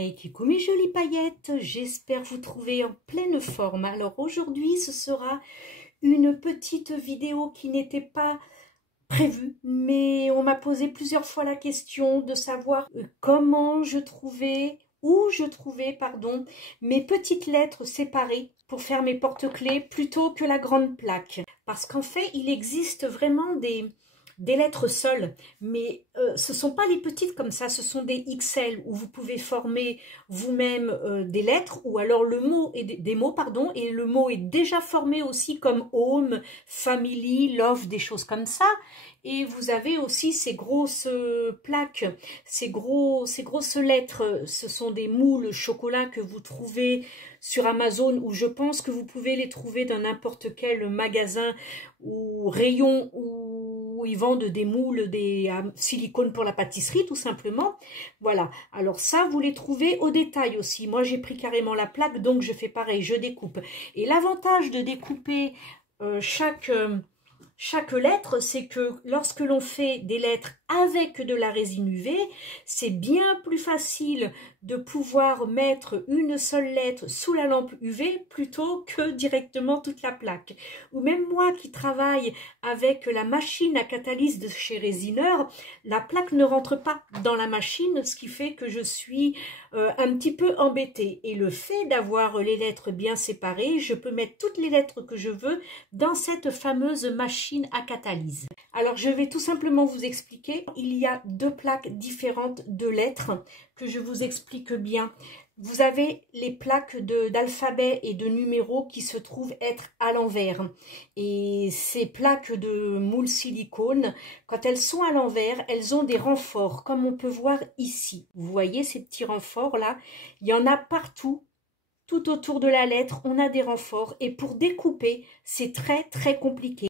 Hey, coucou mes jolies paillettes, j'espère vous trouver en pleine forme. Alors aujourd'hui, ce sera une petite vidéo qui n'était pas prévue, mais on m'a posé plusieurs fois la question de savoir comment je trouvais, pardon, mes petites lettres séparées pour faire mes porte-clés plutôt que la grande plaque. Parce qu'en fait, il existe vraiment des lettres seules, mais ce ne sont pas les petites comme ça, ce sont des XL où vous pouvez former vous-même des lettres ou alors le mot et des mots, pardon, et le mot est déjà formé aussi comme home, family, love, des choses comme ça. Et vous avez aussi ces grosses plaques, ces grosses lettres, ce sont des moules chocolat que vous trouvez sur Amazon, ou je pense que vous pouvez les trouver dans n'importe quel magasin ou rayon où ils vendent des moules, des silicone pour la pâtisserie tout simplement. Voilà, alors ça vous les trouvez au détail aussi. Moi j'ai pris carrément la plaque, donc je fais pareil, je découpe. Et l'avantage de découper chaque lettre, c'est que lorsque l'on fait des lettres avec de la résine UV, c'est bien plus facile de pouvoir mettre une seule lettre sous la lampe UV plutôt que directement toute la plaque. Ou même moi qui travaille avec la machine à catalyse de chez Résineur, la plaque ne rentre pas dans la machine, ce qui fait que je suis un petit peu embêtée. Et le fait d'avoir les lettres bien séparées, je peux mettre toutes les lettres que je veux dans cette fameuse machine à catalyse. Alors je vais tout simplement vous expliquer. Il y a deux plaques différentes de lettres que je vous explique bien. Vous avez les plaques d'alphabet et de numéros qui se trouvent être à l'envers. Et ces plaques de moule silicone, quand elles sont à l'envers, elles ont des renforts, comme on peut voir ici. Vous voyez ces petits renforts là? Il y en a partout. Tout autour de la lettre, on a des renforts. Et pour découper, c'est très compliqué.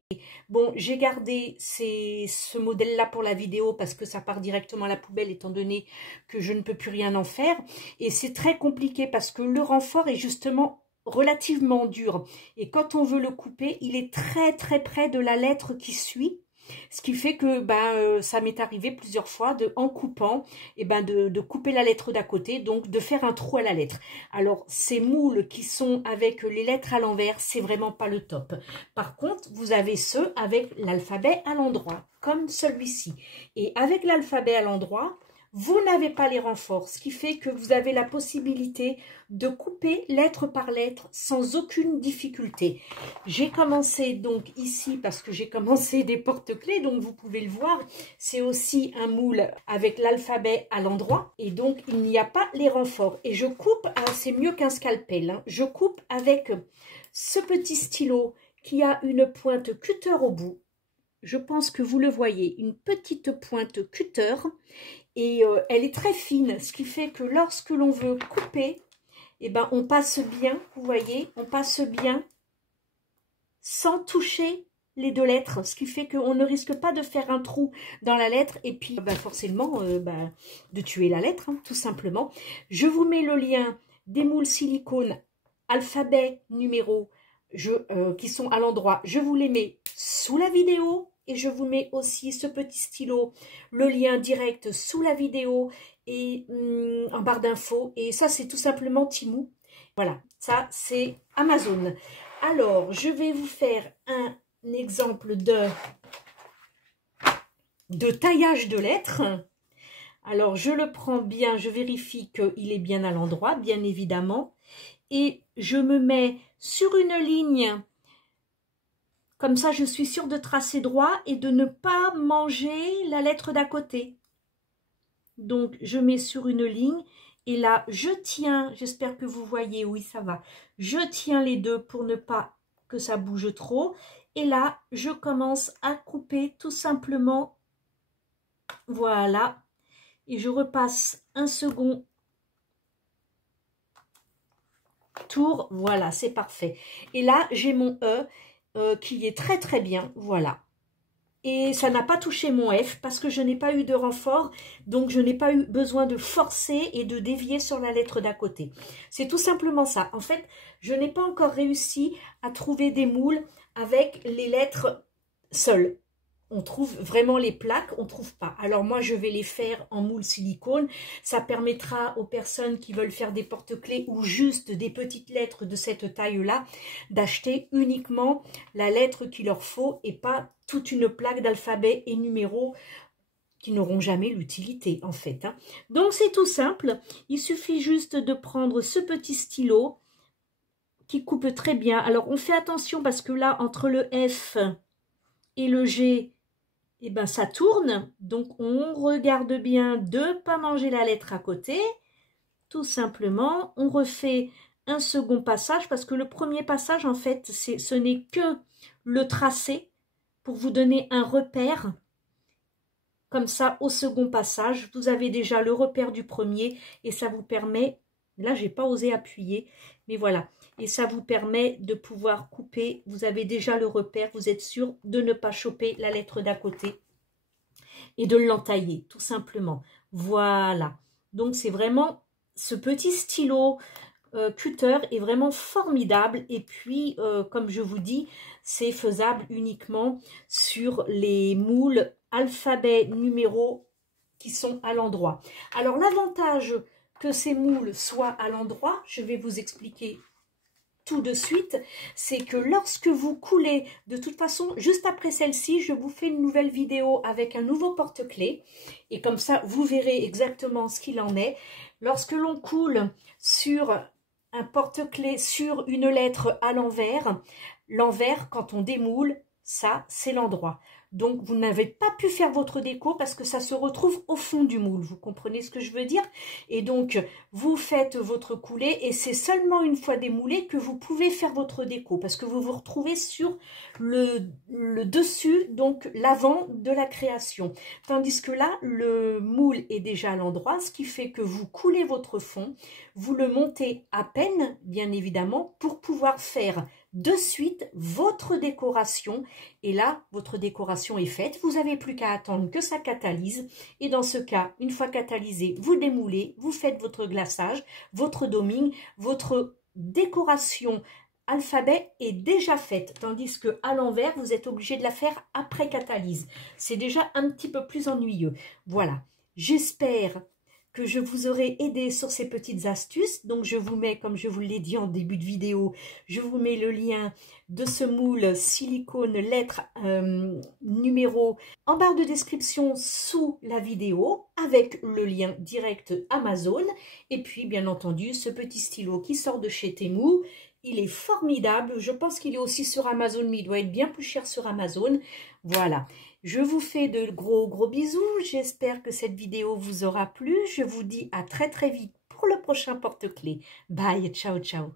Bon, j'ai gardé ce modèle-là pour la vidéo parce que ça part directement à la poubelle étant donné que je ne peux plus rien en faire. Et c'est très compliqué parce que le renfort est justement relativement dur. Et quand on veut le couper, il est très près de la lettre qui suit. Ce qui fait que ça m'est arrivé plusieurs fois en coupant de couper la lettre d'à côté, donc de faire un trou à la lettre. Alors ces moules qui sont avec les lettres à l'envers, c'est vraiment pas le top. Par contre, vous avez ceux avec l'alphabet à l'endroit, comme celui-ci. Et avec l'alphabet à l'endroit, vous n'avez pas les renforts, ce qui fait que vous avez la possibilité de couper lettre par lettre sans aucune difficulté. J'ai commencé donc ici parce que j'ai commencé des porte-clés, donc vous pouvez le voir, c'est aussi un moule avec l'alphabet à l'endroit et donc il n'y a pas les renforts. Et je coupe, c'est mieux qu'un scalpel, hein, je coupe avec ce petit stylo qui a une pointe cutter au bout. Je pense que vous le voyez, une petite pointe cutter. Et elle est très fine, ce qui fait que lorsque l'on veut couper, on passe bien, vous voyez, on passe bien sans toucher les deux lettres, ce qui fait qu'on ne risque pas de faire un trou dans la lettre et puis forcément de tuer la lettre, hein, tout simplement. Je vous mets le lien des moules silicone, alphabet, numéro, qui sont à l'endroit. Je vous les mets sous la vidéo. Et je vous mets aussi ce petit stylo, le lien direct sous la vidéo et en barre d'infos. Et ça, c'est tout simplement Temu. Voilà, ça, c'est Amazon. Alors, je vais vous faire un exemple de taillage de lettres. Alors, je le prends bien, je vérifie qu'il est bien à l'endroit, bien évidemment. Et je me mets sur une ligne. Comme ça, je suis sûre de tracer droit et de ne pas manger la lettre d'à côté. Donc, je mets sur une ligne et là, je tiens, j'espère que vous voyez, oui, ça va. Je tiens les deux pour ne pas que ça bouge trop. Et là, je commence à couper tout simplement. Voilà. Et je repasse un second tour. Voilà, c'est parfait. Et là, j'ai mon E. Qui est très bien, voilà. Et ça n'a pas touché mon F parce que je n'ai pas eu de renfort, donc je n'ai pas eu besoin de forcer et de dévier sur la lettre d'à côté. C'est tout simplement ça. En fait, je n'ai pas encore réussi à trouver des moules avec les lettres seules. on trouve vraiment les plaques, on trouve pas. Alors moi, je vais les faire en moule silicone. Ça permettra aux personnes qui veulent faire des porte-clés ou juste des petites lettres de cette taille-là, d'acheter uniquement la lettre qu'il leur faut et pas toute une plaque d'alphabet et numéros qui n'auront jamais l'utilité en fait. Hein. Donc c'est tout simple. Il suffit juste de prendre ce petit stylo qui coupe très bien. Alors on fait attention parce que là, entre le F et le G, et ben ça tourne, donc on regarde bien de ne pas manger la lettre à côté, tout simplement. On refait un second passage, parce que le premier passage, en fait, ce n'est que le tracé, pour vous donner un repère. Comme ça, au second passage, vous avez déjà le repère du premier, et ça vous permet, là j'ai pas osé appuyer, mais voilà, et ça vous permet de pouvoir couper, vous avez déjà le repère, vous êtes sûr de ne pas choper la lettre d'à côté, et de l'entailler, tout simplement. Voilà. Donc, c'est vraiment ce petit stylo cutter est vraiment formidable. Et puis, comme je vous dis, c'est faisable uniquement sur les moules alphabet numéro qui sont à l'endroit. Alors, l'avantage que ces moules soient à l'endroit, je vais vous expliquer tout de suite, c'est que lorsque vous coulez, de toute façon, juste après celle-ci, je vous fais une nouvelle vidéo avec un nouveau porte-clés, et comme ça, vous verrez exactement ce qu'il en est. Lorsque l'on coule sur un porte-clés, sur une lettre à l'envers, l'envers, quand on démoule, ça, c'est l'endroit. Donc, vous n'avez pas pu faire votre déco parce que ça se retrouve au fond du moule. Vous comprenez ce que je veux dire? Et donc, vous faites votre coulée et c'est seulement une fois démoulé que vous pouvez faire votre déco parce que vous vous retrouvez sur le dessus, donc l'avant de la création. Tandis que là, le moule est déjà à l'endroit, ce qui fait que vous coulez votre fond, vous le montez à peine, bien évidemment, pour pouvoir faire de suite votre décoration. Et là, votre décoration est faite. Vous n'avez plus qu'à attendre que ça catalyse. Et dans ce cas, une fois catalysé, vous démoulez, vous faites votre glaçage, votre doming, votre décoration alphabet est déjà faite. Tandis que à l'envers, vous êtes obligé de la faire après catalyse. C'est déjà un petit peu plus ennuyeux. Voilà. J'espère que je vous aurai aidé sur ces petites astuces. Donc, je vous mets, comme je vous l'ai dit en début de vidéo, je vous mets le lien de ce moule silicone lettres numéro en barre de description sous la vidéo avec le lien direct Amazon. Et puis, bien entendu, ce petit stylo qui sort de chez Temu. Il est formidable. Je pense qu'il est aussi sur Amazon, mais il doit être bien plus cher sur Amazon. Voilà. Je vous fais de gros bisous. J'espère que cette vidéo vous aura plu. Je vous dis à très vite pour le prochain porte-clés. Bye, ciao, ciao.